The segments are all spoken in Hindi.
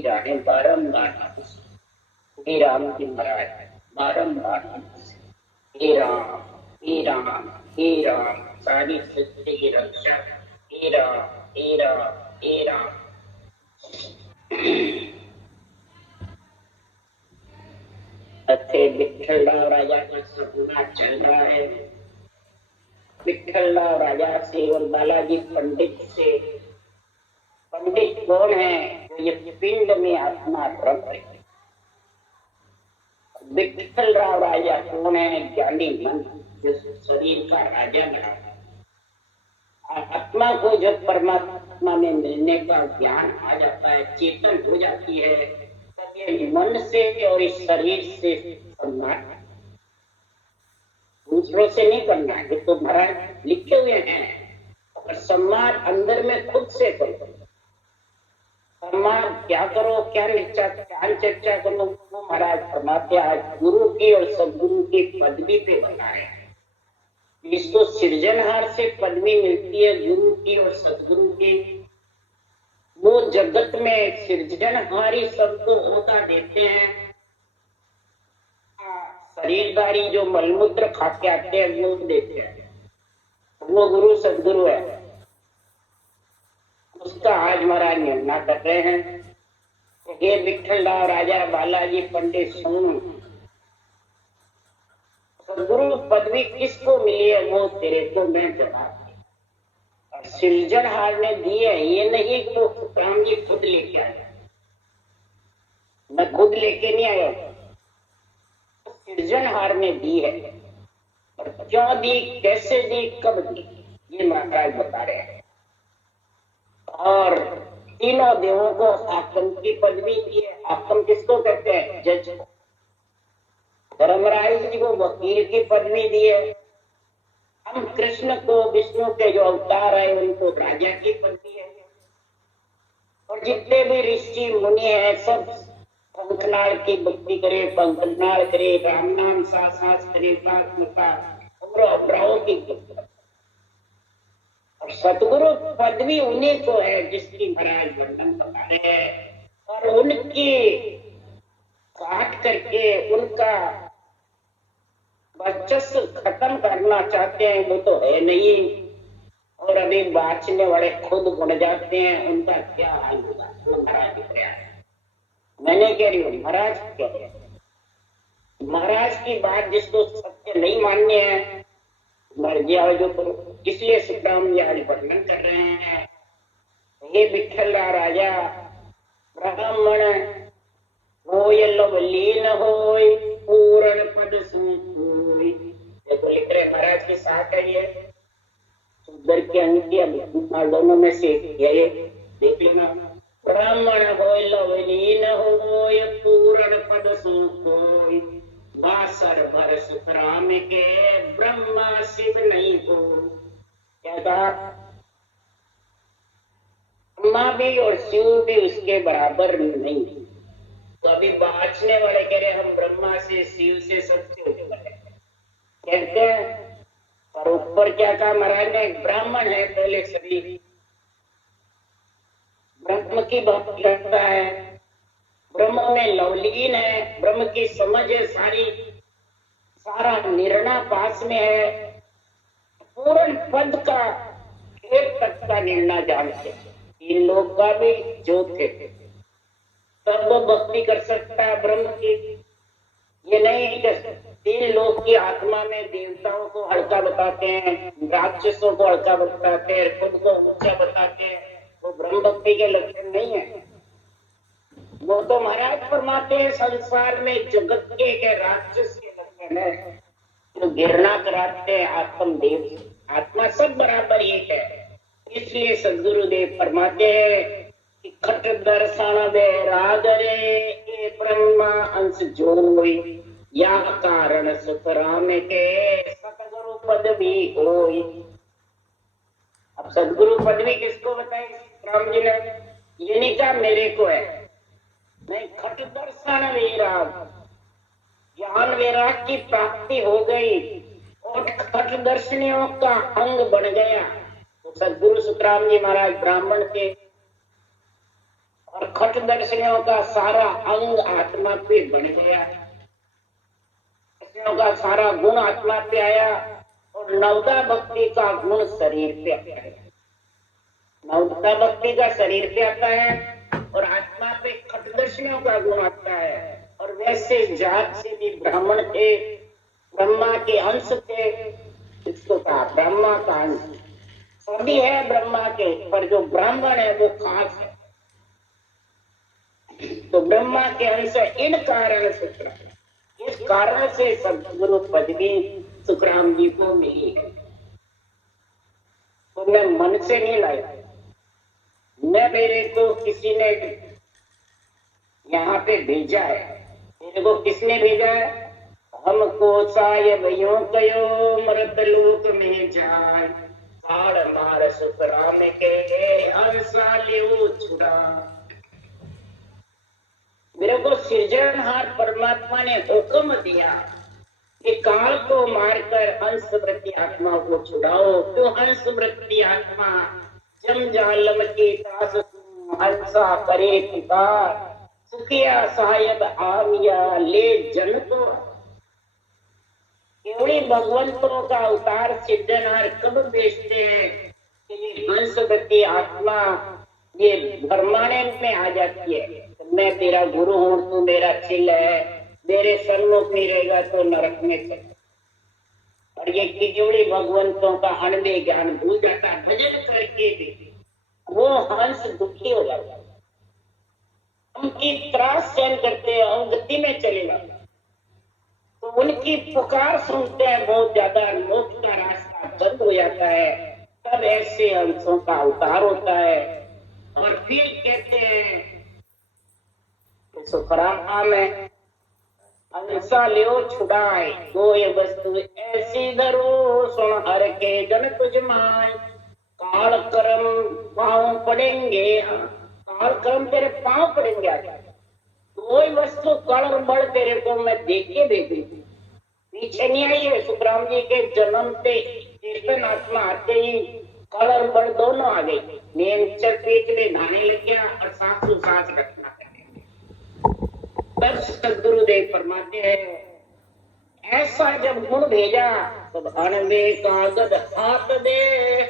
जाने बारम्बार हे राम जी महाराज बारम्बार हे राम हे राम हे राम सारी सृष्टि की रक्षा हे राम हे राम हे राम। विठ्ठलराव राजा का सपना चल रहा है। विठ्ठलराव राजा से और बालाजी पंडित से। पंडित कौन है? जो ये पिंड में आत्मा रख रहे। विठ्ठलराव राजा कौन है? ज्ञानी मन जो शरीर का राजा बना। आत्मा को जब परमात्मा में मिलने का ज्ञान आ जाता है, चेतन हो जाती है, तब ये मन से और इस शरीर से सम्मान दूसरों से नहीं करना है। ये तो महाराज लिखे हुए हैं, और सम्मान अंदर में खुद से करो। सम्मान क्या करो, क्या चर्चा करो, वो महाराज फरमाते आज गुरु की और सदगुरु की पदवी पे बनाए। इसको सृजनहार से पदवी मिलती है, गुरु की और सदगुरु की। वो जगत में सृजनहारी सबको होता देते हैं। शरीरदारी जो मलमूत्र खा के आते हैं वो देते हैं, वो गुरु सदगुरु है। उसका आज महाराज निर्णय कर रहे हैं। ये विठ्ठलराव राजा बालाजी पंडित सुन, सदगुरु पदवी किसको मिली है वो तेरे को मैं जवाब। सृजनहार ने दी है, ये नहीं तो राम जी खुद लेके आया, मैं खुद लेके नहीं आया, सृजनहार ने दी है। और क्यों दी, कैसे दी, कब दी, ये महाराज बता रहे हैं। और तीनों देवों को हाकिम की पदवी दी है। हाकिम किसको कहते हैं? जज को। धर्मराज जी को वकील की पदवी दी है। हम कृष्ण को, विष्णु के जो अवतार है उनको राजा की पदवी है। और जितने भी ऋषि मुनि हैं सब पंखनाल की भक्ति करे, पंखनाल करे, राम नाम सास करे, और की भक्ति। और सतगुरु पदवी उन्हीं को है जिसकी महाराज वर्णन बता रहे हैं। और उनकी काट करके उनका वर्चस्व खत्म करना चाहते हैं, वो तो है नहीं। और अभी बाँचने वाले खुद बन जाते हैं, उनका क्या हाल होगा वो महाराज दिख रहा है। मैंने कह रही हूँ, महाराज कह रहे हैं। महाराज की बात जिसको सत्य नहीं माननी है मर गया जो करो। इसलिए सुखराम जी आज वर्णन कर रहे हैं। ये विठ्ठलराव राजा ब्राह्मण होय लवलीन होय पूर्ण पद सोई। देखो लिख रहे महाराज के साथ है ये सुंदर के अंकिया दोनों में से ये देख लेना। ब्राह्मण होय लवलीन होय पूर्ण पद सोई। बासर भर सुखराम के ब्रह्मा शिव नहीं हो। क्या कहा? ब्रह्मा भी और शिव भी उसके बराबर नहीं। तो अभी बाँचने वाले कह रहे हम ब्रह्मा से शिव से सबसे ऊपर है कहते हैं। और ऊपर क्या कहा महाराज ने? ब्राह्मण है पहले सभी, ब्रह्म की भक्ति करता है, ब्रह्म में लवलीन है, ब्रह्म की समझ है सारी, सारा निर्णय पास में है, पूर्ण पद का एक तक का निर्णय जानते हैं। इन लोग का भी जो थे तब वो भक्ति कर सकता है ब्रह्म की। ये नहीं कि तीन लोग की आत्मा में देवताओं को हल्का बताते हैं, राक्षसों को हल्का बताते हैं, खुद को ऊंचा बताते हैं, वो ब्रह्म भक्ति के लक्षण नहीं है। वो तो महाराज फरमाते हैं संसार में जगत के राक्षस के लक्षण है जो घृणा कराते हैं आत्मदेव से। आत्मा सब बराबर एक है। इसलिए सदगुरुदेव फरमाते हैं कि खट दर्शन दे राग रे ब्रह्मा अंश जोई या कारण सुखराम के सतगुरु पदवी होई। अब सदगुरु पदवी किसको बताए? राम जी ने ये नहीं कहा मेरे को है, नहीं, खट दर्शन वैराग, ज्ञान वैराग की प्राप्ति हो गई और खट दर्शनियों का अंग बन गया। तो सदगुरु सुखराम जी महाराज ब्राह्मण थे और खट दर्शनियों का सारा अंग आत्मा पे बन गया, दर्शनियों का सारा गुण आत्मा पे आया और नवदा भक्ति का गुण शरीर पे आता है। नवदा भक्ति का शरीर पे आता है और आत्मा पे खटदर्शनियों का गुण आता है। और वैसे जात से भी ब्राह्मण थे, ब्रह्मा के अंश थे, इसको कहा ब्रह्मा का अंश। सभी है ब्रह्मा के, पर जो ब्राह्मण है वो खास है। तो ब्रह्मा के अंश इन कारण से, इस कारण से सदगुरु पदवी सुखराम जी को मिली है। तो मैं मन से नहीं लाया, न मेरे को किसी ने यहाँ पे भेजा है। मेरे को किसने भेजा है? हमको साय भयो कयो मृत लोक में जाय, काल मार सुखराम के हंसा लियो छुड़ा। मेरे को सृजनहार परमात्मा ने हुक्म दिया कि काल को मारकर हंस वृत्ति आत्मा को छुड़ाओ। क्यों हंस वृत्ति आत्मा जम जालम की दास हंसा करे पुकार, सुखिया सायद आमिया ले जन को। केवली भगवंतों का अवतार सिद्धनार कब बेचते हैं कि ये हंस वृत्ति आत्मा ये भरमाने में आ जाती है। मैं तेरा गुरु हूं, तू मेरा चिल है, मेरे सन्मुख नहीं रहेगा तो नरक में चल। और ये केवली भगवंतों का अणबे ज्ञान भूल जाता है। भजन करके भी वो हंस दुखी हो जाता है, उनकी त्रास सहन करते हैं, अवगति में चलेगा तो उनकी पुकार सुनते हैं, बहुत ज्यादा मोक्ष का रास्ता बंद हो जाता है। तब ऐसे हंसों का अवतार होता है। और फिर कहते हैं सुखराम में हंसा लियो छुड़ाए, कोई वस्तु ऐसी धरो सुन हर के जन तुझ माय। काल कर्म पाँव पड़ेंगे, काल कर्म तेरे पाँव पड़ेंगे आज। कोई वस्तु कल बड़ तेरे को मैं देख के दे दी, पीछे नहीं आई है। सुखराम जी के जन्म से चेतन आत्मा आते ही कल और बड़ दोनों आ गई। नेचर पेट में नहाने लग गया और सांसों सांस रखना। तब सदगुरुदेव फरमाते हैं ऐसा जब गुण भेजा तब अणबे कागज हाथ दे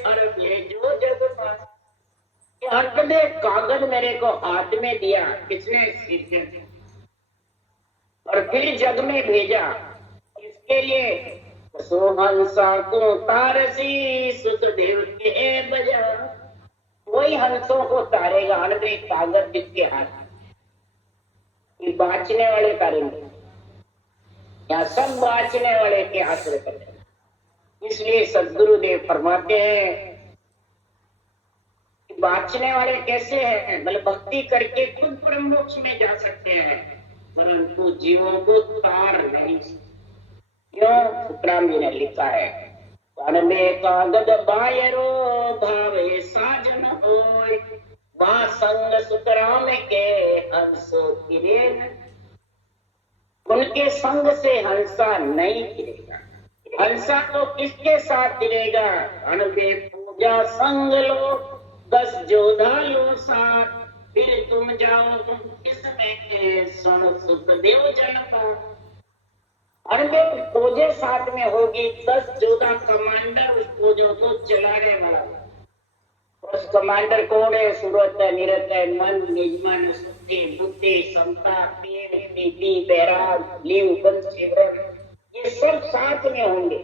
हर भेजो जग पास। अणबे कागज मेरे को हाथ में दिया, किसने? सिद्ध। और फिर जग में भेजा, इसके लिए हंसा को तारसी सुखदेव के बजा। वही हंसों को तारेगा अणबे कागज जिसके हाथ, ये बाँचने वाले करेंगे, यहाँ सब बाँचने वाले के आश्रय करेंगे। इसलिए सदगुरुदेव फरमाते हैं कि बाँचने वाले कैसे हैं? मतलब भक्ति करके खुद परम मोक्ष में जा सकते हैं, परंतु जीवों को तार नहीं। क्यों? सुखराम जी ने लिखा है अणबे कागज बायरो भावे साजन होय, संग सुखराम के हंसो किरेन। उनके संग से हंसा नहीं गिरेगा। हंसा तो किसके साथ गिरेगा? अणबे पूजा संग लो 10 जोधा लो साथ, फिर तुम जाओ किसमें सुन सुखदेव जन का। अणबे फौजे साथ में होगी, 10 जोधा कमांडर उस फौजों को चलाने वाला। उस कमांडर कौन है? सूरत है, निरत है, मन, निजमन, सुद्धि, बुद्धि, समता, प्रेम, नीति, बैराग, लीव, बंध, शिवरण, ये सब साथ में होंगे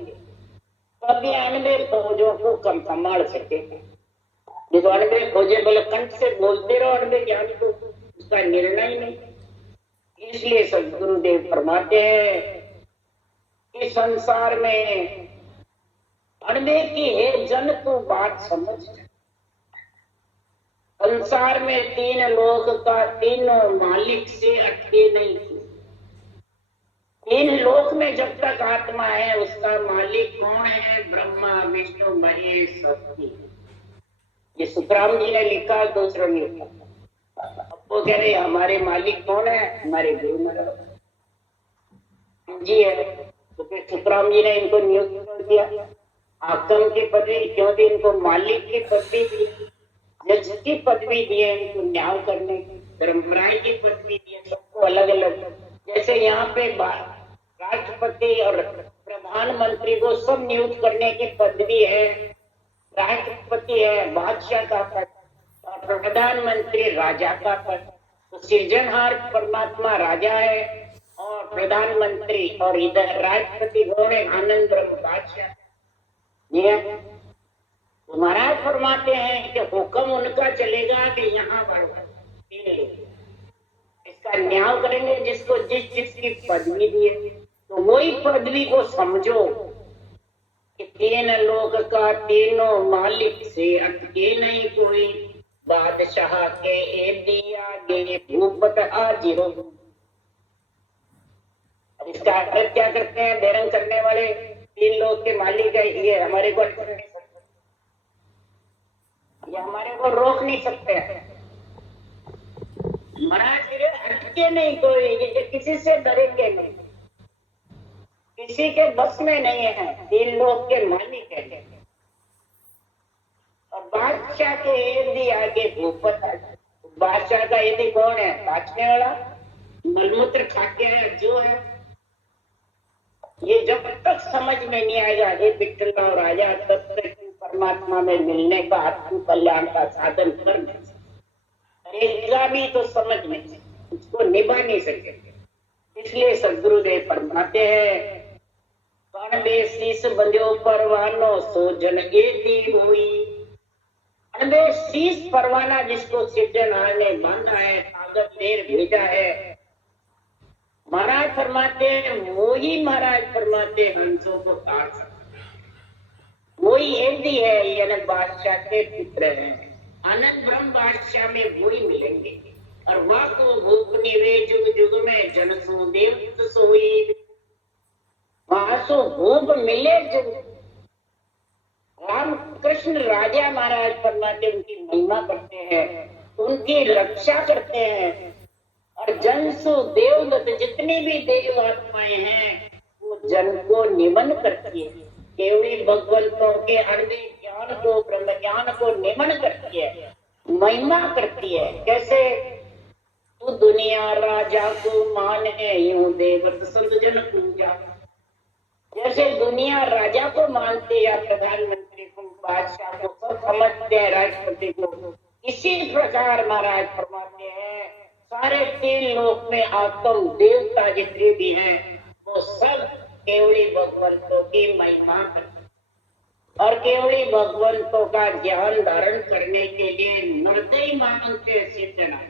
तभी अणबे फौजों को कम संभाल सके। जो अणबे फौजे बोले कंठ से बोलते रहो अणबे ज्ञान को, उसका निर्णय नहीं। इसलिए सदगुरुदेव फरमाते हैं कि संसार में अणबे की है जन तू बात समझ। संसार में 3 लोक का तीनों मालिक से अटके नहीं। 3 लोक में जब तक आत्मा है उसका मालिक कौन है? ब्रह्मा विष्णु महेश शक्ति। ये सुखराम जी ने लिखा, दूसरों ने लिखा। अब वो कह रहे हमारे मालिक कौन है? हमारे गुरु महाराज जी है। तो फिर सुखराम जी ने इनको नियुक्त कर दिया। हाकम की पदवी क्यों दी इनको? मालिक की पदवी दी, जज की पदवी दी है इनको न्याय करने की, धर्मराय की पदवी दी है, सबको अलग अलग। जैसे यहाँ पे राष्ट्रपति और प्रधानमंत्री को सब नियुक्त करने की पदवी है। राष्ट्रपति है बादशाह का पद और प्रधानमंत्री राजा का पद। तो सृजनहार परमात्मा राजा है और प्रधानमंत्री, और इधर राष्ट्रपति कौन है? आनंद ब्रह्म बादशाह। तो महाराज फरमाते हैं कि हुक्म उनका चलेगा कि यहाँ बढ़ो, इसका न्याय करेंगे जिसको जिस जिसकी पदवी दी है। तो वही पदवी को समझो कि तीन लोक का तीनों मालिक से अटके नहीं कोई, बादशाह के ए दिया गे भूपत हाजिर। इसका अर्थ क्या करते हैं बेरंग करने वाले? तीन लोग के मालिक है, ये हमारे को अटक नहीं सकते, ये हमारे को रोक नहीं सकते। महाराज हटके नहीं कोई, ये किसी से डरेंगे नहीं, किसी के बस में नहीं है, तीन लोग के मालिक है। और बादशाह के यदि आगे भूपत, बादशाह का यदि कौन है? बांचने वाला, मलमूत्र खाके है जो है। ये जब तक समझ में नहीं आएगा हे विठल और राजा, तब तक परमात्मा में मिलने का, आत्म कल्याण का साधन कर नहीं सकते, भी तो समझ नहीं सकते, उसको निभा नहीं सकते। इसलिए सदगुरुदेव फरमाते हैं कण बे शीस बंध्यो परवानो सो जन एती हुई। अनबे शीस परवाना जिसको सृजनहार ने बांधा है, ताकत देर भेजा है, महाराज फरमाते हैं वही महाराज फरमाते हंसों को तार सकता, वही एदी है, यानी बादशाह के पुत्र हैं। आनंद ब्रह्म बादशाह में वही मिलेंगे। और वह को भूप निवे जुग जुग में जन सो देव सोई, वासु भूप मिले जुग। राम कृष्ण राजा महाराज फरमाते उनकी महिमा करते हैं, उनकी रक्षा करते हैं। और जनसु देवदत्त जितनी भी देव आत्माएं हैं वो जन को निमन करती है, केवली भगवंतों के अनंत ज्ञान को, ब्रह्म ज्ञान को निमन करती है, महिमा करती है। कैसे? तू दुनिया राजा को माने यूं देवत संत जन पूजा। जैसे दुनिया राजा को मानती है, प्रधानमंत्री को, बादशाह को, सब समझते हैं राष्ट्रपति को, इसी प्रकार महाराज फरमाते हैं सारे तीन लोक में आत्म देवता जितने भी हैं वो सब केवली भगवंतों की महिमा करते, और केवली भगवंतों का ज्ञान धारण करने के लिए निर्दयी मांगते सिद्धना।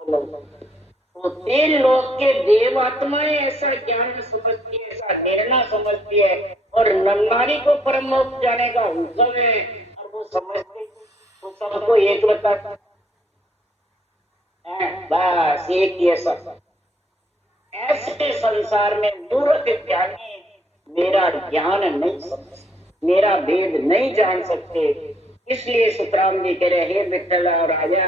तो तीन लोक के देवात्माएं ऐसा ज्ञान समझती है, ऐसा निर्णय समझती है, और नरनारी को परम मोक्ष जाने का हुक्म है, और वो समझते वो सबको एक बताता बस एक ये सब। ऐसे संसार में मूर्ख ज्ञानी मेरा ज्ञान नहीं समझ, मेरा भेद नहीं जान सकते। इसलिए सुखराम जी कह रहे हे विठल और राजा,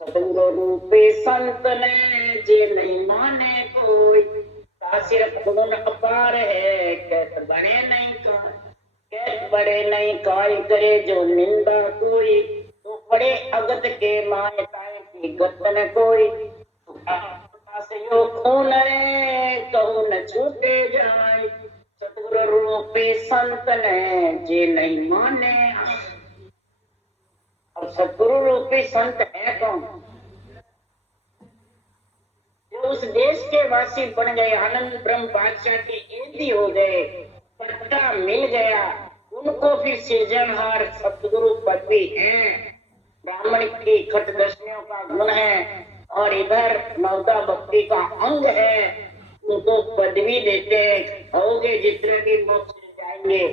सतगुरु रूपे संत ने जे नहीं माने कोई, सिर्फ गुण अपार है कहत बड़े नहीं काय, कहत बड़े नहीं काय करे जो निंदा कोई, तो पड़े अगत के माए की गतन कोई, खून कहू न छूटे जाए, सतगुरु रूपे संत ने जे नहीं माने। अब सतगुरु रूपी संत है कौन? जो उस देश के वासी बन गए, आनंद ब्रह्म बादशाह के एदी हो गए, पट्टा मिल गया, उनको फिर सृजनहार सतगुरु पदवी है। ब्राह्मण की खटदशनियों का गुण है और इधर नवदा भक्ति का अंग है, उनको पदवी देते हैं, होगे जितने भी मोक्ष जाएंगे।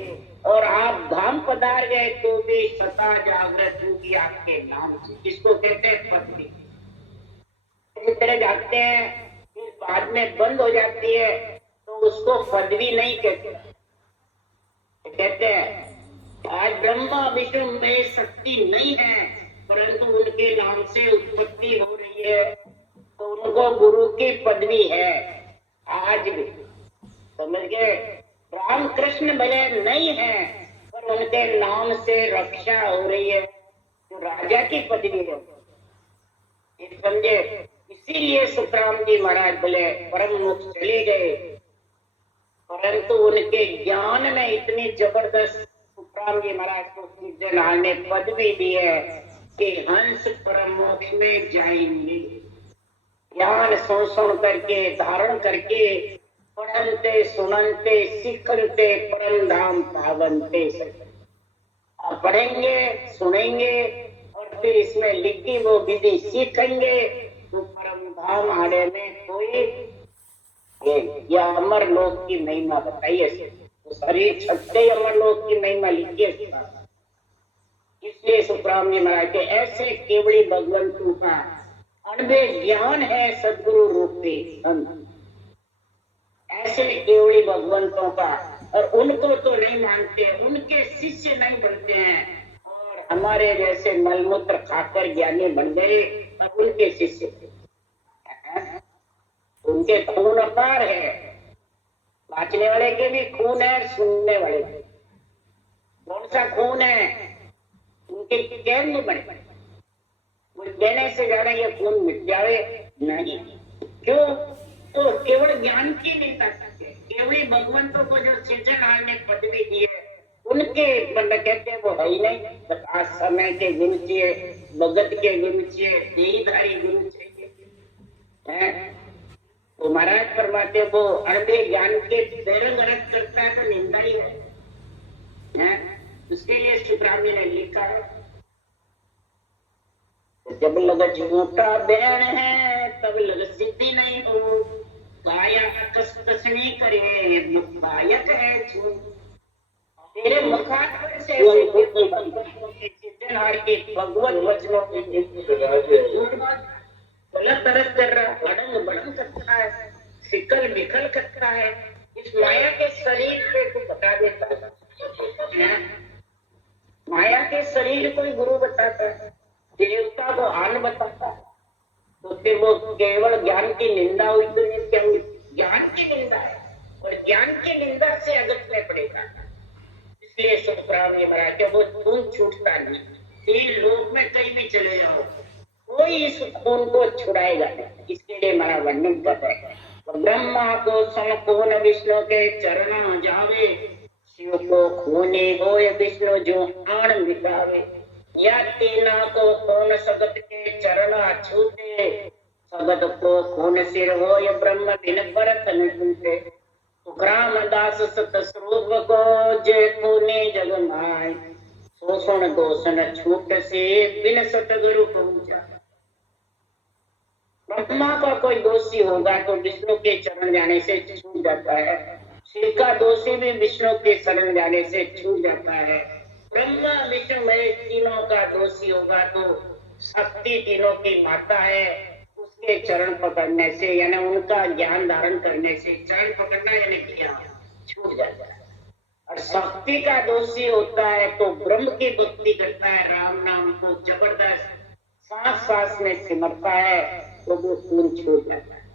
और आप धाम पधार गए तो भी सदा जागृत होगी आपके नाम से, जिसको कहते हैं पदवी। इस तरह जागते हैं फिर बाद में बंद हो जाती है तो उसको पदवी नहीं कहते, कहते हैं आज ब्रह्मा विष्णु में शक्ति नहीं है, परंतु उनके नाम से उत्पत्ति हो रही है, तो उनको गुरु की पदवी है आज भी। समझ गए? राम कृष्ण भले नहीं है, पर उनके नाम से रक्षा हो रही है, जो राजा की पदवी है। समझे? इसीलिए सुखराम जी महाराज बोले परम मुख चले गए, परंतु उनके ज्ञान में इतनी जबरदस्त सुखराम जी महाराज को सिद्धनाथ ने पदवी दी है कि हंस परम मोक्ष में जाएंगे। ज्ञान सुन करके धारण करके पढ़नते सुनते सीखनते परम धाम पावनते। आप पढ़ेंगे सुनेंगे और फिर इसमें लिखी वो विधि सीखेंगे तो परम धाम आने में कोई या अमर लोक की महिमा बताइए, तो शरीर छठे अमर लोक की महिमा लिखिए। इसलिए सुखराम जी महाराज के ऐसे केवड़ी भगवंतों का अनबे ज्ञान है सदगुरु रूपी संत, ऐसे केवड़ी भगवंतों का, और उनको तो नहीं मानते, उनके शिष्य नहीं बनते हैं, और हमारे जैसे मलमूत्र खाकर ज्ञानी बन गए और उनके शिष्य। उनके खून अपार है, नाचने वाले के भी खून है, सुनने वाले के कौन सा खून है, उनके कैन नहीं बने। वो देने से ज्यादा ये खून मिट जावे नहीं। क्यों? तो केवल ज्ञान की नहीं कर सकते, केवल भगवंतों को जो सिद्धनाथ ने पदवी दी है उनके मतलब कहते हैं वो है ही नहीं। बस आज समय के गुण चाहिए, भगत के गुण चाहिए, देहधारी गुण चाहिए। तो महाराज फरमाते वो अड़बे ज्ञान के बेरंग अर्थ करता है तो निंदा ही है। उसके लिए सुखराम जी ने लिखा है, जब लग झूठा बैन है तब लग सिद्धि नहीं हो, काया कस कसनी करे मुखायक है झूठ। तेरे मुखात से सिद्धनाथ के भगवत वचनों की गलत तरस कर रहा, अड़ंग बड़ंग करता है, सिकल बिखल करता है, इस माया के शरीर पे तू बता देता है। माया के शरीर को गुरु बताता है, देवता को आन बताता है, तो फिर वो केवल ज्ञान की निंदा हुई तो ये क्या हुई? ज्ञान की निंदा है, और ज्ञान की निंदा से अगत में पड़ेगा। इसलिए सुखराम जी महाराज वो खून छूटता नहीं, तीन लोक में कहीं भी चले जाओ कोई इस खून को छुड़ाएगा नहीं। इसके लिए हमारा वर्णन कर रहे हैं, तो ब्रह्मा को समकोन विष्णु के चरण जावे, शिव को खूनी होय विष्णु जो आण मिटावे, या तीना को खून सगत के चरण छूते, सगत को खून सिर होय ब्रह्म बिन परत न छूते। सुखराम दास सत स्वरूप को जय खूनी जग माय, शोषण दोषण छूट से बिन सतगुरु पहुंचा। ब्रह्मा का कोई दोषी होगा तो विष्णु के चरण जाने से छूट जाता है, शिव का दोषी भी विष्णु के शरण जाने से छूट जाता है। ब्रह्मा विष्णु महेश तीनों का दोषी होगा तो शक्ति तीनों की माता है, उसके चरण पकड़ने से यानी उनका ज्ञान धारण करने से, चरण पकड़ना यानी ज्ञान छूट जाता है। और शक्ति का दोषी होता है तो ब्रह्म की भक्ति करता है, राम नाम को जबरदस्त सांस सांस में सिमरता है तो वो खून छूट जाता है।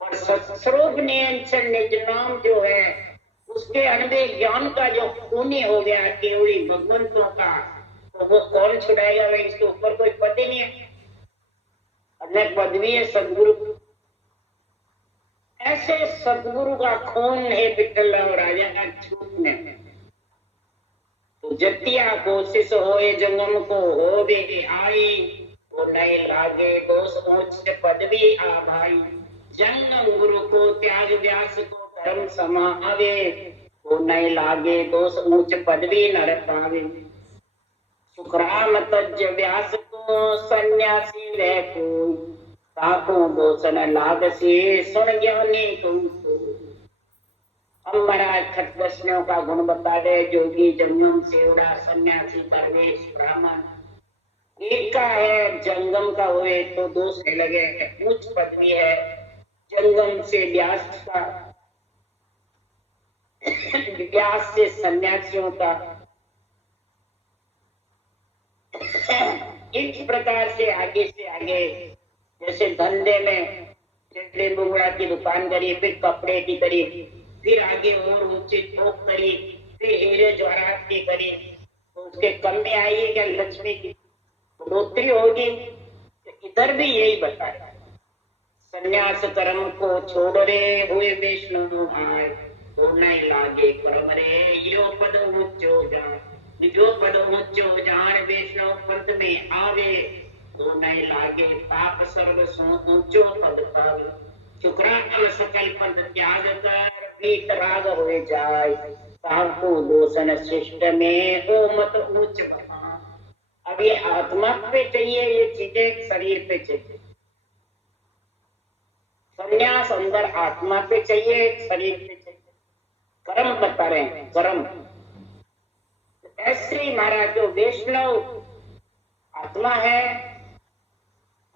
और सत्स्वरूप नियंत्रण निज नाम जो है उसके अनबे ज्ञान का जो खूनी हो गया केवली भगवंतों का, तो वो कौन छुड़ाएगा? भाई इसके ऊपर कोई पद ही नहीं है, अन्य पदवी है सदगुरु। ऐसे सदगुरु का खून है विठल राजा का छूटने, तो जतिया कोशिश होए जंगम को हो बे आई, वो नहीं लागे दोष ऊंच पदवी आ भाई, जंगम गुरु को त्याग व्यास को धर्म समावे, वो नहीं लागे दोष ऊंच पदवी नर पावे। सुखराम तज व्यास को सन्यासी रह कोई, ताको दोष न लाग से सुन ज्ञानी तुम। हम महाराज खट वैष्णव का गुण बता दे, जोगी जंगम सेवड़ा सन्यासी परवेश ब्राह्मण, एक का है जंगम का हुए तो दोष नहीं लगे, उच्च पदवी है जंगम से व्यास का, व्यास से सन्यासियों का, इस प्रकार से आगे जैसे धंधे में चटनी बुगड़ा की दुकान करी, फिर कपड़े की करी, फिर आगे और ऊंची थोक करी, फिर हीरे जवाहरात की करी, तो उसके कम में आई है क्या लक्ष्मी की बढ़ोतरी होगी। तो इधर भी यही बताया, संन्यास कर्म को छोड़ रे हुए वैष्णव भाई, तो नहीं लागे परम रे यो पद ऊंचो जान, जो पद ऊंचो जान वैष्णव पद में आवे, तो नहीं लागे पाप सर्व सो ऊंचो पद पावे, शुक्राल सकल पद त्याग कर पीत राग हो जाए, साहु दोषण शिष्ट में ओ मत ऊंच बता। अब ये आत्मा पे चाहिए, ये चीजें शरीर पे चाहिए। संन्यास अंदर आत्मा पे चाहिए, शरीर पे चाहिए। कर्म बता रहे हैं, कर्म ऐसे ही महाराज जो वैष्णव आत्मा है,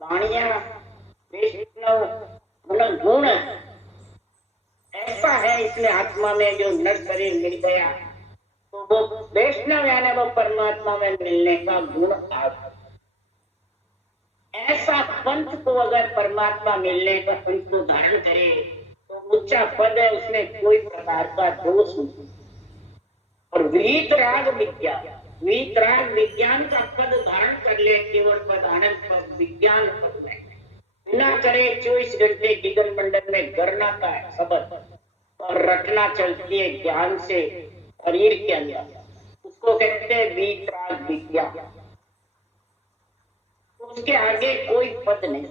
वाणिया वैष्णव गुण ऐसा है इसमें आत्मा में जो नर शरीर मिल गया, तो वो वैष्णव यानी वो परमात्मा में मिलने का गुण आ गया। ऐसा पंथ को अगर परमात्मा मिलने का पंथ को धारण करे तो ऊंचा पद है, उसमें कोई प्रकार का दोष नहीं। और वीतराग विज्ञान का पद धारण कर ले, केवल पद आनंद पद विज्ञान पद में बिना करे 24 घंटे दिगन मंडल में गरना का शब्द और रटना चलती है ज्ञान से शरीर के अंदर, उसको कहते हैं वीतराग विज्ञान। उसके आगे कोई पद नहीं,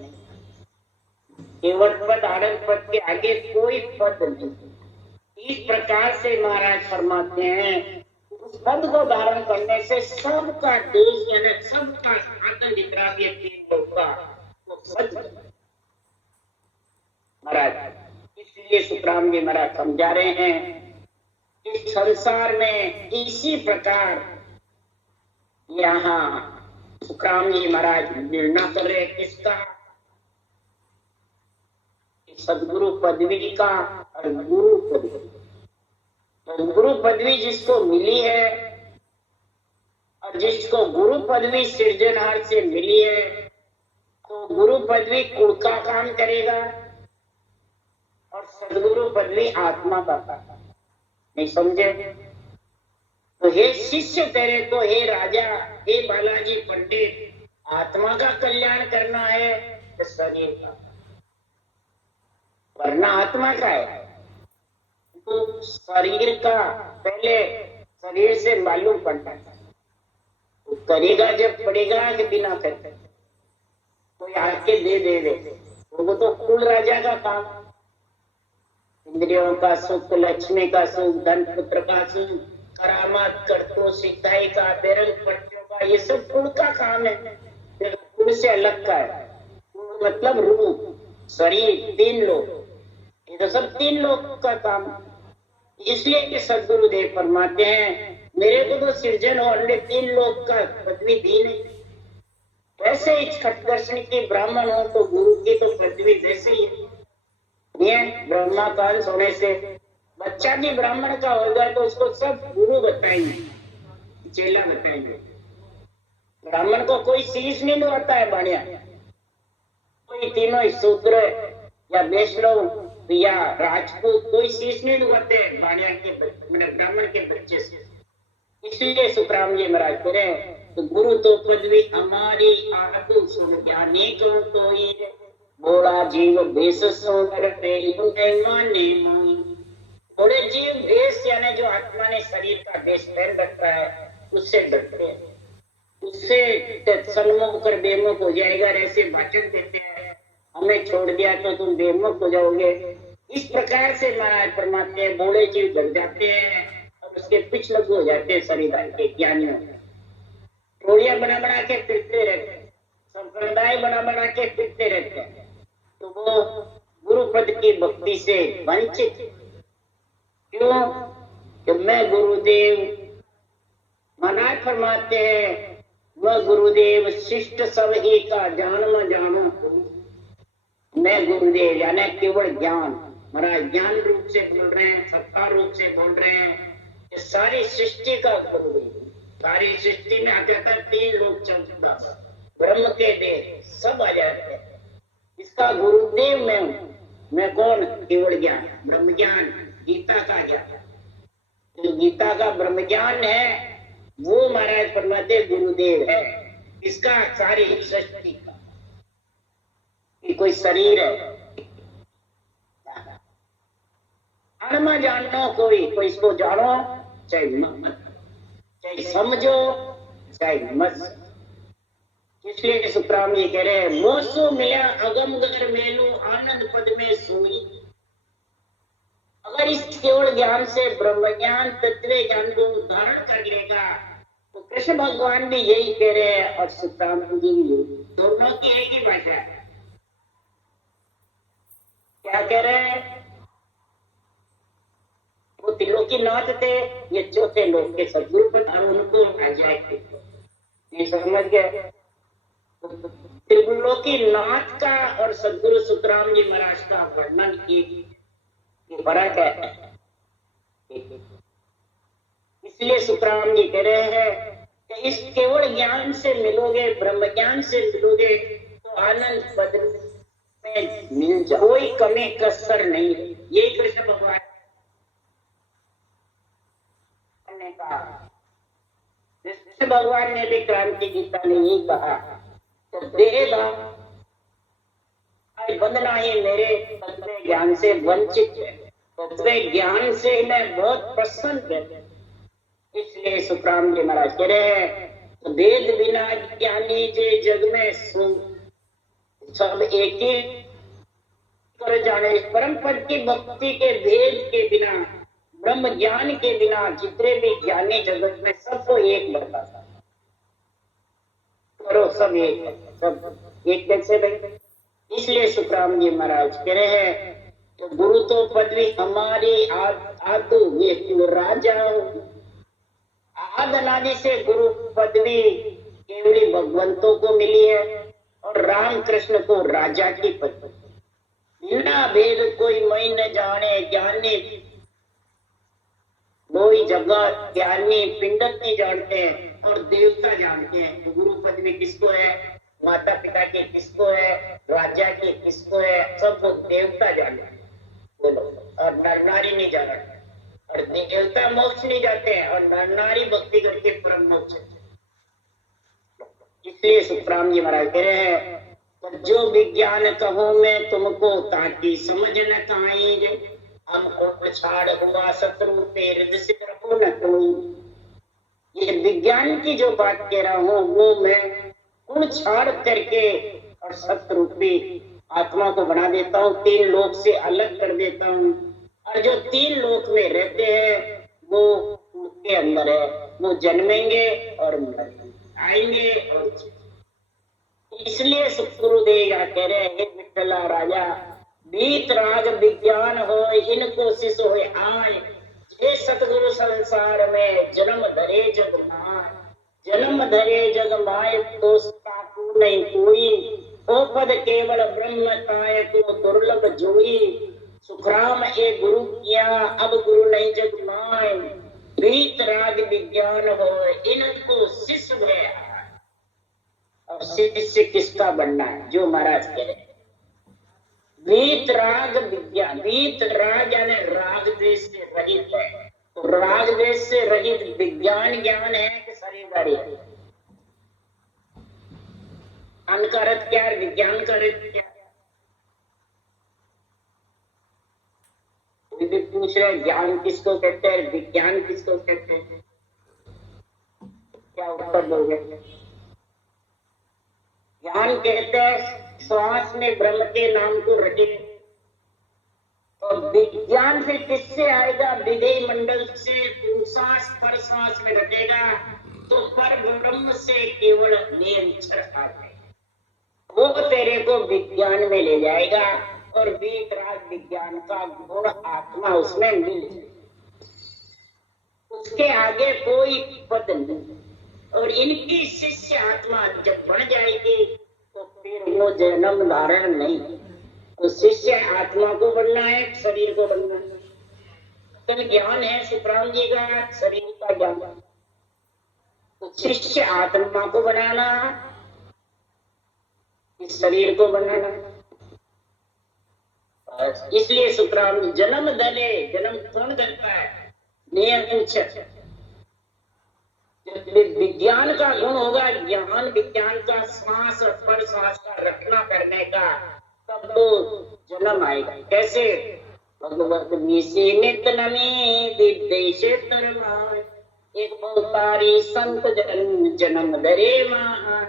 केवल पद आनंद पद के आगे कोई पद नहीं। इस प्रकार से महाराज फरमाते हैं, उस पद को धारण करने से सबका देश यानी सबका साधन जितना भी तीन लोग का वो सच महाराज। इसलिए सुखराम जी महाराज समझा रहे हैं, इस संसार में इसी प्रकार यहाँ सुखराम जी महाराज निर्णय कर रहे किसका, सदगुरु पदवी का और गुरु पदवी। तो गुरु पदवी जिसको मिली है और जिसको गुरु पदवी सृजनहार से मिली है, तो गुरु पदवी कुल का काम करेगा और सदगुरु पदवी आत्मा का काम। नहीं समझे? तो हे शिष्य तेरे को, हे राजा, हे बालाजी पंडित, आत्मा का कल्याण करना है तो शरीर का करना आत्मा का है। तो शरीर का पहले शरीर से मालूम पड़ता है, तो करेगा जब पड़ेगा कि बिना करते कोई आके दे तो वो तो कुल राजा का काम। इंद्रियों का सुख, लक्ष्मी का सुख, धन पुत्र का सुख, करामात करतो सिद्धाई का, बेरंग पट्टियों का, ये सब कुल का काम है, कुल से अलग का है। मतलब रूप, शरीर, तीन लोग, ये तो सब तीन लोग का काम। इसलिए कि सदगुरुदेव फरमाते हैं, मेरे को तो सृजन और तीन लोग का पदवी दी नहीं। वैसे ही खटदर्शन की ब्राह्मण हो तो गुरु की तो पदवी वैसे ही है। ब्रह्मा का अंश होने से बच्चा भी ब्राह्मण का होगा तो उसको सब गुरु बताएंगे, चेला बताएंगे। ब्राह्मण को कोई शीश नहीं नुआता है बढ़िया, कोई तीनों शूद्र या वैष्णव या राजपूत कोई शीश नहीं नुआते बढ़िया के ब्राह्मण के बच्चे से। इसलिए सुखराम जी महाराज कह रहे हैं, तो गुरु तो पदवी हमारी आदु सुन ज्ञानी को कोई बोला जीव भेष बोले जीव भेष यानी जो आत्मा ने शरीर का भेष पहन रखा है उससे डरते हैं, उससे सन्मुख कर बेमुख हो जाएगा, ऐसे भाषण देते हैं, हमें छोड़ दिया तो तुम बेमुख हो जाओगे। इस प्रकार से महाराज फरमाते हैं, बोले जीव डर जाते हैं और उसके पीछे लग हो जाते हैं शरीर के ज्ञानियों, टोलियां बना के फिरते रहते हैं, संप्रदाय बना के फिरते रहते हैं, तो वो गुरु पद की भक्ति से वंचित। क्यों? कि मैं गुरुदेव महाराज फरमाते हैं, वह गुरुदेव शिष्ट सब ही का जानो। मैं गुरुदेव यानी केवल ज्ञान, महाराज ज्ञान रूप से बोल रहे हैं, सत्ता रूप से बोल रहे हैं कि सारी सृष्टि का गुरु। सारी सृष्टि में आते तीन लोग चल चुका, ब्रह्म के देह सब आ जाते हैं। इसका गुरुदेव मैं हूं। मैं कौन? केवल ज्ञान, ब्रह्म ज्ञान, गीता का ज्ञान। जो गीता का ब्रह्म ज्ञान है वो महाराज फरमाते गुरुदेव है। इसका सारी सृष्टि का कि कोई शरीर है अणमा जानना, कोई इसको जानो चाहे मत, चाहे समझो चाहे मत। इसलिए सुखराम जी कह रहे हैं मोसो मिला अगम गर मेलू आनंद पद में सोई। अगर इस केवल ज्ञान से ब्रह्म ज्ञान तत्व ज्ञान को धारण कर लेगा तो कृष्ण भगवान भी यही कह रहे हैं और सुखराम जी भी, दोनों की एक ही भाषा है। क्या कह रहे हैं? वो त्रिलोकी नाथ थे, ये चौथे लोक के सदगुरु पर उनको आ जाए समझ गए। त्रिलोकी नाथ का और सदगुरु सुखराम जी महाराज का वर्णन की फर्क है। इसलिए सुखराम जी कह रहे हैं कि इस केवल ज्ञान से मिलोगे, ब्रह्म ज्ञान से मिलोगे तो आनंद पद में मिल जाओ, कोई कमी कसर नहीं। यही कृष्ण भगवान ने कहा। कृष्ण भगवान ने भी क्रांति गीता ने यही कहा, तो देह बंधना ही मेरे तत्व ज्ञान से वंचित है। तत्व ज्ञान से मैं बहुत प्रसन्न रहता हूं। इसलिए सुखराम जी महाराज कह रहे हैं वेद बिना ज्ञानी जे जग में सब एक ही कर जाने। परम पद की भक्ति के भेद के बिना, ब्रह्म ज्ञान के बिना जितने भी ज्ञानी जगत में सबको एक बताता करो, सब एक है, सब एक कैसे भाई? इसलिए सुखराम जी महाराज कह रहे हैं तो गुरु तो पदवी हमारी आदु ये राजा आद अनादि से गुरु पदवी केवली भगवंतों को मिली है और राम कृष्ण को राजा की पदवी। बिना भेद कोई मई न जाने, ज्ञानी कोई जगह ज्ञानी पिंडत नहीं जानते हैं और देवता जानते हैं। तो गुरु पदवी किसको है? माता पिता की किसको है? राजा की किसको है? सब देवता जानते हैं बोलो, और नर नारी नहीं जानते। और देवता मोक्ष नहीं जाते हैं और नर नारी भक्ति करके परम मोक्ष। इसलिए सुखराम जी महाराज कह रहे हैं तो जो विज्ञान कहूं मैं तुमको ताकि समझ न काई, हम को छाड़ हुआ शत्रु पे हृदय से रखो न कोई। ये विज्ञान की जो बात कह रहा हूं वो मैं कुण छाड़ करके और शत्रुपी आत्मा को बना देता हूँ, तीन लोक से अलग कर देता हूँ। और जो तीन लोक में रहते हैं वो उनके अंदर है, वो जन्मेंगे और आएंगे और इसलिए गुरुदेव कह रहे हैं विठला राजा बीत राग विज्ञान हो इनको शिष हो आए। ये सतगुरु संसार में जन्म धरे जग माय, जन्म धरे जग माय तो ताकू नहीं कोई। ओ पद केवल ब्रह्म काय को दुर्लभ जोई। सुखराम ए गुरु किया अब गुरु नहीं जग माय। बीत राग विज्ञान हो इनको शिष्य है। और शिष्य किसका बनना है? जो महाराज कह रहे वीत राग विज्ञान, वीत राग यानी राग द्वेष से रहित है। तो राग द्वेष से रहित विज्ञान ज्ञान है कि शरीर वाली है? ज्ञान का अर्थ क्या है? विज्ञान का अर्थ क्या है? कोई भी पूछ रहे ज्ञान किसको कहते हैं, विज्ञान किसको कहते हैं, क्या उत्तर दोगे? ज्ञान कहते हैं श्वास में ब्रह्म के नाम को रटे। और विज्ञान से किससे आएगा? विधेय मंडल से श्वास पर श्वास में रटेगा तो पर ब्रह्म से केवल नियंत्रण आते वो तेरे को विज्ञान में ले जाएगा और वीतराग विज्ञान का गुण आत्मा उसमें मिल जाएगा। उसके आगे कोई पद नहीं। और इनकी शिष्य आत्मा जब बढ़ जाएगी तो फिर वो जन्म धारण नहीं। तो शिष्य आत्मा को बनना है, शरीर को बनना है। तो ज्ञान है सुखराम जी का, शरीर का ज्ञान। तो शिष्य आत्मा को बनाना इस शरीर को बनाना। इसलिए सुखराम जन्म धरे, जन्म कौन करता है? नियंचर। विज्ञान का गुण होगा, ज्ञान विज्ञान का, श्वास और प्रश्वास का रचना करने का, तब तो जन्म आएगा। कैसे? भगवत मिसे नित नमी विदेशे तरमाय, एक बहुतारी संत जन्म धरे मां,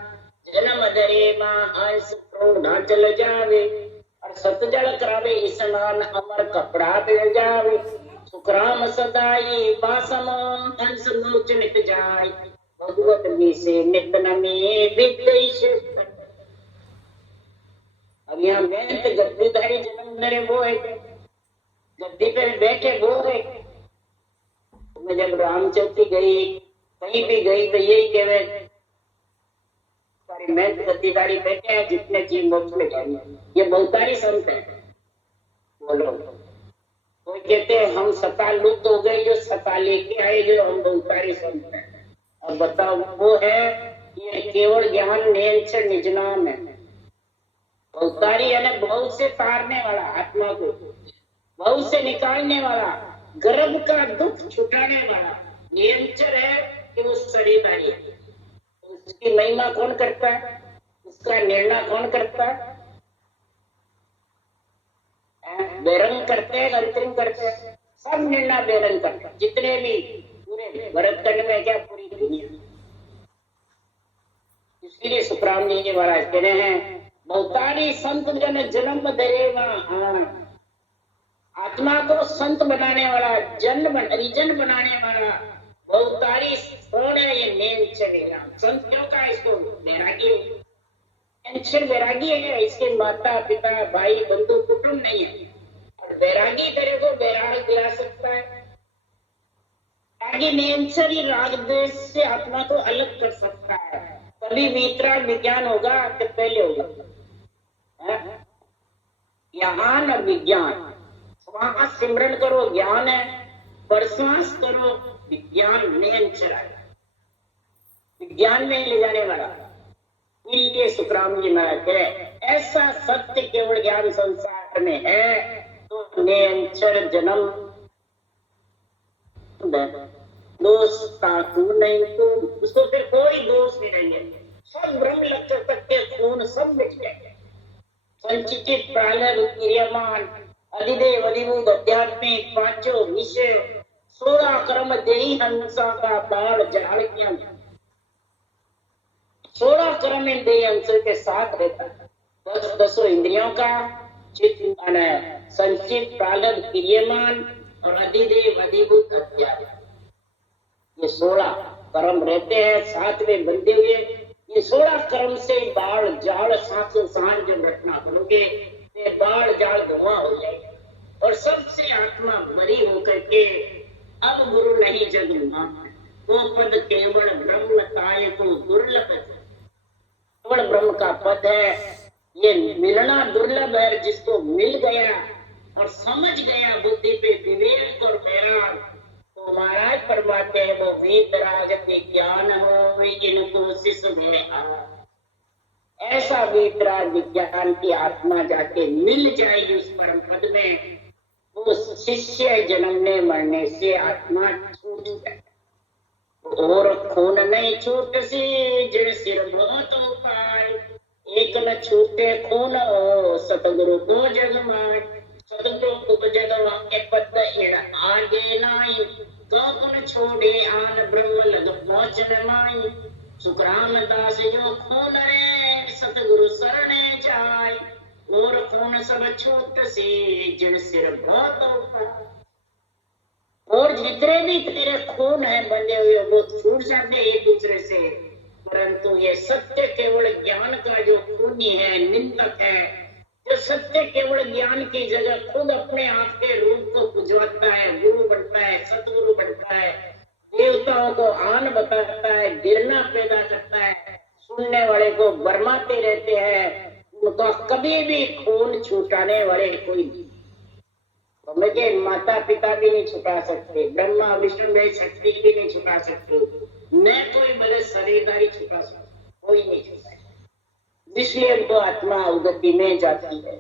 जन्म धरे मां सुखों चल जावे, और सतजल करावे स्नान अमर कपड़ा मिल जावे, सुखराम सदाई बासमों अंश मोच नित जाय, भगवत मिसे नित नमी विदेशे। अब यहाँ मैं तो गद्दीधारी जन्म धरे वो है, गद्दी पे बैठे वो है। मैं जब रामचौकी गई, कहीं भी गई तो यही कहे, सारी मैं तो गद्दीधारी बैठे हैं, जितने चीज मोक्ष में जाएंगे। ये बहुतारी संत है। बोलो, कोई कहते हैं हम सता लुप्त हो गए, जो सता लेके आए, जो हम बहुतारी संत हैं। और बताओ वो है, ये केवल ज्ञान नियंत्रण निज नाम है। बहुतारी है ना, बहुत से तारने वाला, आत्मा को बहुत से निकालने वाला, गर्भ का दुख छुटाने वाला। नियंत्रण है कि वो शरीरधारी है। उसकी महिमा कौन करता है? उसका निर्णय कौन करता है? बेरंग करते हैं, अंतरिम करते हैं, सब निर्णय बेरंग करते हैं। जितने भी पूरे भरतखंड में क्या पूरी दुनिया। इसलिए सुखराम जी महाराज कह रहे हैं, बहुतारी संत जन जन्म धरेगा। आत्मा को संत बनाने वाला, हरिजन बनाने वाला बहुतारी कौन है? ये नेम चलेगा। संत क्यों कहा इसको? वैरागी। वैरागी है, इसके माता पिता भाई बंधु कुटुंब नहीं है। और वैरागी तेरे को वैराग दिला सकता है। वैरागी नियंत्रण ही राग देश से आत्मा को अलग कर सकता है। तभी वीतराग विज्ञान होगा कि पहले होगा। ज्ञान और विज्ञान, वहां सिमरन करो ज्ञान है, प्रश्वास करो विज्ञान, नियंत्रण विज्ञान में ले जाने वाला। इसलिए सुखराम जी महाराज कहे, ऐसा सत्य केवल ज्ञान संसार में है तो नियंत्रण जन्म दोष ताकू नहीं, तो उसको फिर कोई दोष नहीं रहेंगे। सब ब्रह्म लक्षण तक के खून सब मिट जाएंगे। संचित प्रालभ क्रियमान अधिदेव अधिभूत आध्यात्मिक पांचों विषय 16 कर्म देही हंसा का बाढ़ जाड़ ज्ञान। 16 कर्म इन देही हंस के साथ रहता है। 10 इंद्रियों का चित्त संचित प्रालभ क्रियमान और अधिदेव अधिभूत अध्यात्म, ये 16 कर्म रहते हैं साथ में बंधे हुए। ये 16 कर्म से बाढ़ जाड़ सांसों सांझ जब रटना करोगे, बाढ़ जाड़ धुआं हो जाएगा और सबसे आत्मा मरी होकर के अब गुरु नहीं जगूंगा, वो पद केवल ब्रह्म ताय को दुर्लभ, केवल ब्रह्म का पद है। ये मिलना दुर्लभ है। जिसको मिल गया और समझ गया, बुद्धि पे विवेक और वैराग, तो महाराज फरमाते हैं वो वीतराग विज्ञान हो इनको शिष्य में आ। ऐसा वीतराग विज्ञान की आत्मा जाके मिल जाएगी उस परम पद में, वो शिष्य जन्मने मरने से आत्मा छूट जाए। और खून नहीं छूट सी जिन सिर बहुत उपाय, एक न छूटे खून सतगुरु को जगमाए, सतगुरु को जगवा के पद इण आगे नाई, कौन छोड़े आन ब्रह्म लग पहुंचन माई, सुखराम दास जो खून रे सतगुरु शरणे जाय, और खून सब छूट से जिन सिर बहुत उपाय। और जितने भी तेरे खून है बंधे हुए वो छूट जाते एक दूसरे से, परंतु ये सत्य केवल ज्ञान का जो खूनी है, निंदक है, जो सत्य केवल ज्ञान की जगह खुद अपने आप के रूप को बुझवाता है, गुरु बनता है, सतगुरु बनता है, देवताओं को आन बताता है, गिरना पैदा करता है, सुनने वाले को बरमाते रहते हैं, उनका कभी भी खून छुटाने वाले कोई नहीं। तो मुझे माता पिता भी नहीं छुटा सकते, ब्रह्मा विष्णु में शक्ति भी नहीं छुटा सकते, न कोई बड़े शरीरदारी छुटा सकते, कोई नहीं छुटा। इसलिए वो आत्मा अवगति में जाती है।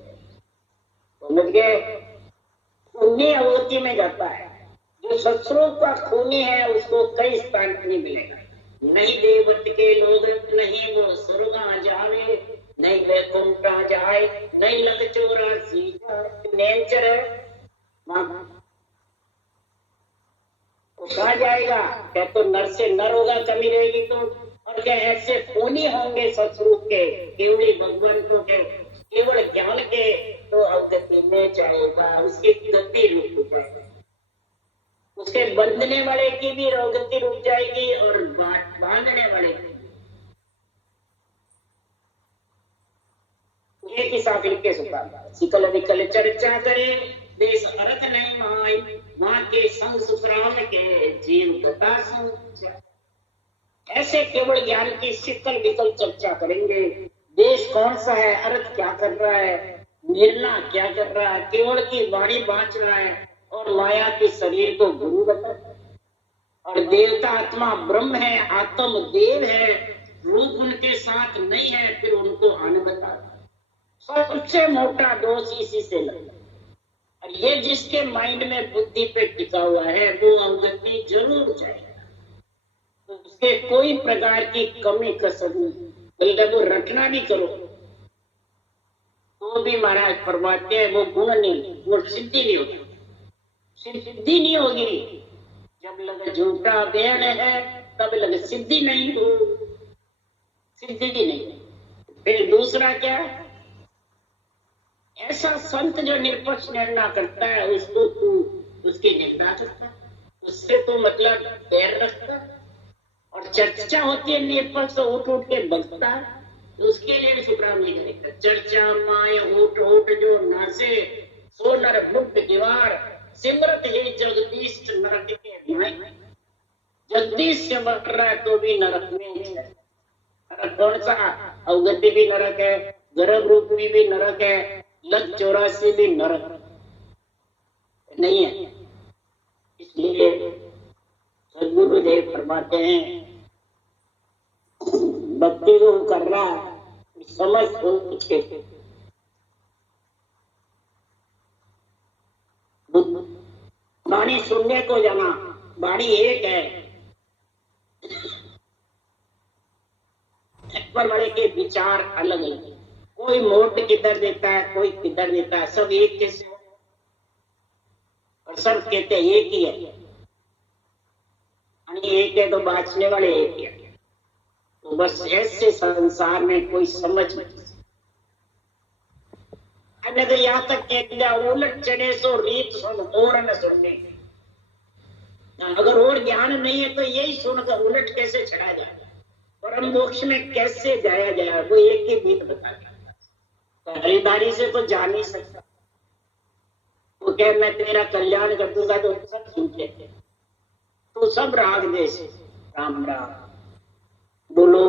समझ गए? खूनी अवगति में जाता है। जो सत्स्वरूप का खूनी है उसको कई स्थान नहीं मिलेगा। नहीं देवत के लोग, नहीं वो स्वर्ग जावे, नहीं वैकुंठ जाए, नहीं लग 84 नेचर है वो कहा जाएगा? क्या तो नर से नर होगा, कमी रहेगी तो? और क्या ऐसे खूनी होंगे सत्स्वरूप के, केवल भगवान को के केवल ज्ञान के, तो अवगति में जाएगा, उसकी गति रुक जाएगी, उसके बंधने वाले की भी अवगति रुक जाएगी और बांधने वाले की। एक ही साथ लिख के सुखा सिकल विकल चर्चा करे, देश अर्थ नहीं माई, वहां के संग सुखराम के जीव गता संग। ऐसे केवल ज्ञान की सिकल विकल चर्चा करेंगे। देश कौन सा है, अर्थ क्या कर रहा है, निर्णय क्या कर रहा है, केवल की वाणी बांच रहा है और माया के शरीर को गुरु बता, और देवता आत्मा ब्रह्म है, आत्म देव है, रूप उनके साथ नहीं है, फिर उनको अन्न बता। सबसे मोटा दोष इसी से लगता है। और ये जिसके माइंड में बुद्धि पे टिका हुआ है वो अवगति जरूर जाएगा, तो उसके कोई प्रकार की कमी कसर नहीं, बल्कि वो रटना भी करो तो भी महाराज फरमाते हैं वो गुण नहीं, वो सिद्धि नहीं होगी। सिद्धि नहीं होगी जब लगे झूठा बयान है, तब लगे सिद्धि नहीं हो, सिद्धि नहीं। फिर दूसरा क्या, ऐसा संत जो निष्पक्ष निर्णय करता है उसको तू उसकी निंदा करता, उससे तो मतलब पैर रखता, और चर्चा होती है निष्पक्ष तो उठ उठ के बगता, तो उसके लिए सुखराम नहीं करेगा। चर्चा माय उठ उठ जो नासे, सो नर बुद्ध दीवार, सिमरत ही जगदीश नरक के माय। जगदीश से बढ़ रहा है तो भी नरक में है। नरक कौन सा? अवगति भी नरक है, गर्भ रूप भी नरक है, लग 84 भी नरक नहीं है। इसलिए सदगुरुदेव फरमाते हैं भक्ति को कर रहा समझ सोच के, वाणी सुनने को जाना, वाणी एक है पर बड़े के विचार अलग अलग, कोई मोट किधर देता है, कोई किधर देता है, सब एक जैसे और सब कहते हैं एक ही है। एक है तो बाँचने वाले एक है। तो बस ऐसे संसार में कोई समझ नहीं। तो यहाँ तक कह उलट चढ़े सो रीत सुन और न सुनने। अगर और ज्ञान नहीं है तो यही सुनकर उलट कैसे चढ़ा जाए, परम मोक्ष में कैसे जाया जाए, वो एक ही बीत बता देता। खरीदारी से तो जा नहीं सकता। वो कह मैं तेरा कल्याण कर दूंगा तो सब सूझे, तो सब राग दे से राम राम बोलो।